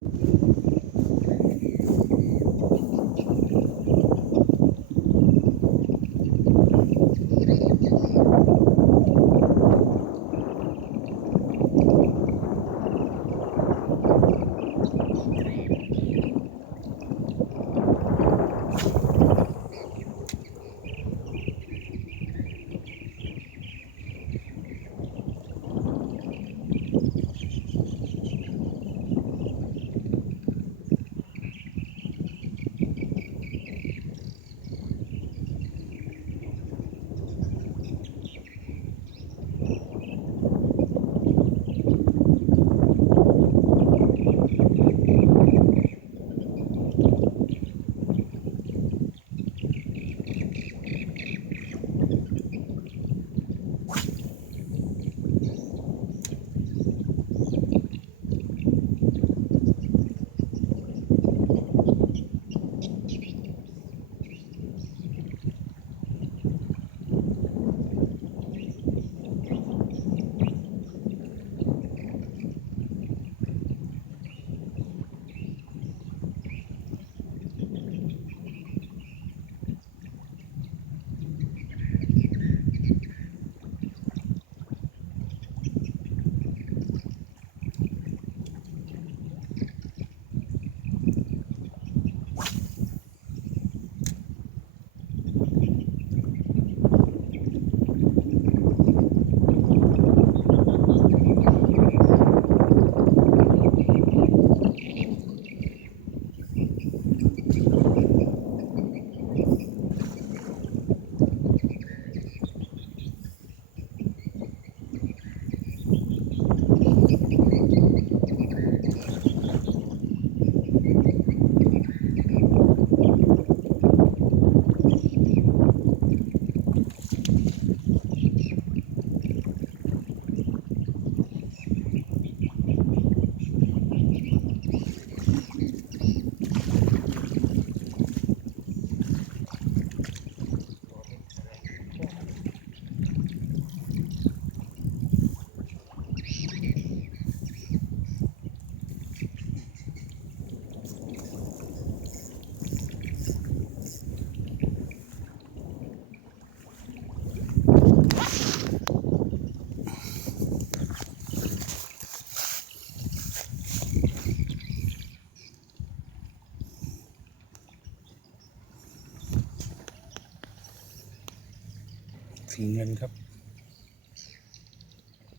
you สีเงินครับ